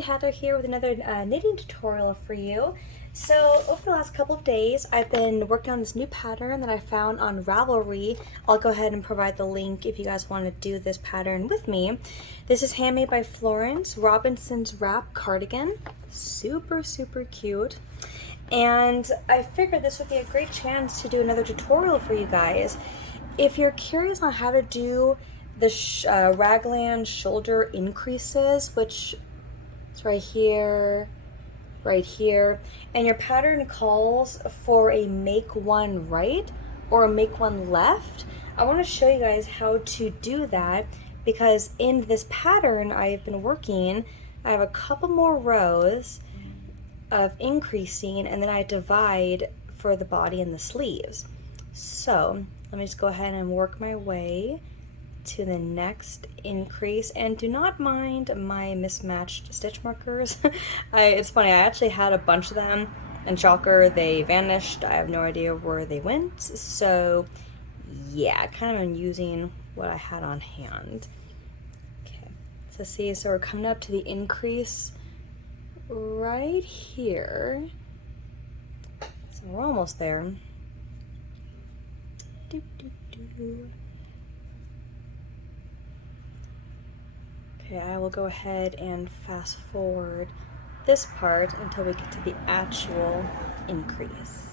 everybody, Heather here with another knitting tutorial for you. So over the last couple of days I've been working on this new pattern that I found on Ravelry. I'll go ahead and provide the link if you guys want to do this pattern with me. This is handmade by Florence Robinson's Wrap Cardigan. Super cute. And I figured this would be a great chance to do another tutorial for you guys. If you're curious on how to do the raglan shoulder increases, which is right here, and your pattern calls for a make one right or a make one left, I want to show you guys how to do that, because in this pattern I've been working, I have a couple more rows of increasing, and then I divide for the body and the sleeves. So let me just go ahead and work my way to the next increase, and do not mind my mismatched stitch markers. It's funny, I actually had a bunch of them, and shocker, they vanished. I have no idea where they went, so yeah, kind of am using what I had on hand. Okay, so see, so we're coming up to the increase right here, so we're almost there. Okay, I will go ahead and fast forward this part until we get to the actual increase.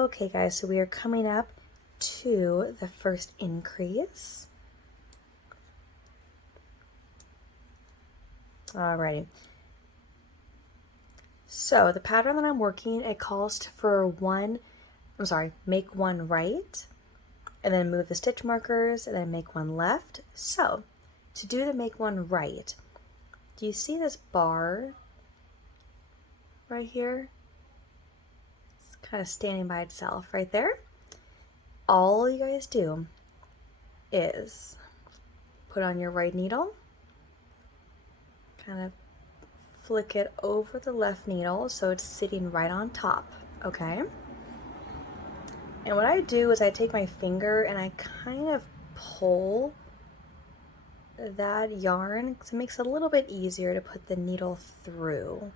Okay guys, so we are coming up to the first increase. Alrighty. So the pattern that I'm working, it calls for make one right, and then move the stitch markers, and then make one left. So to do the make one right, do you see this bar right here? Kind of standing by itself right there. All you guys do is put on your right needle, kind of flick it over the left needle so it's sitting right on top, okay? And what I do is I take my finger and I kind of pull that yarn because it makes it a little bit easier to put the needle through.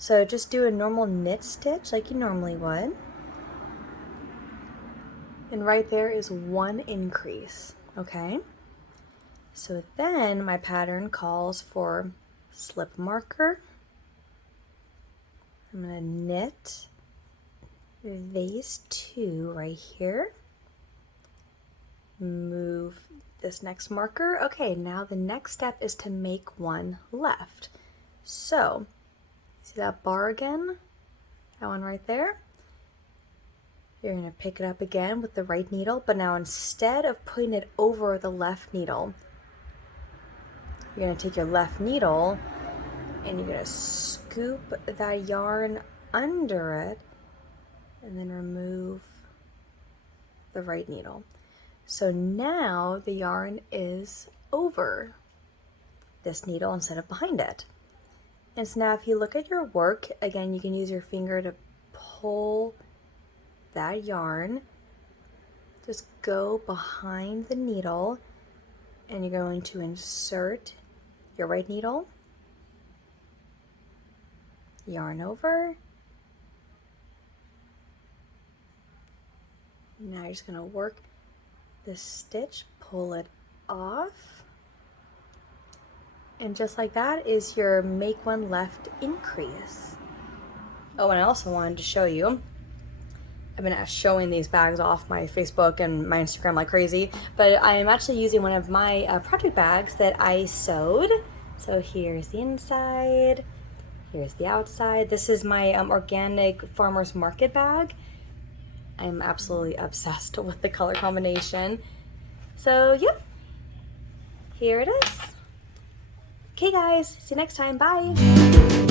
So just do a normal knit stitch like you normally would. And right there is one increase, okay? So then my pattern calls for slip marker. I'm gonna knit these two right here. Move this next marker. Okay, now the next step is to make one left. So see that bar again? That one right there? You're going to pick it up again with the right needle, but now instead of putting it over the left needle, you're going to take your left needle and you're going to scoop that yarn under it and then remove the right needle. So now the yarn is over this needle instead of behind it. And so now if you look at your work, again, you can use your finger to pull that yarn. Just go behind the needle and you're going to insert your right needle, yarn over. Now you're just going to work this stitch, pull it off. And just like that is your make one left increase. Oh, and I also wanted to show you, I've been showing these bags off my Facebook and my Instagram like crazy, but I'm actually using one of my project bags that I sewed. So here's the inside, here's the outside. This is my organic farmer's market bag. I'm absolutely obsessed with the color combination. So yep, here it is. Okay guys, see you next time, bye!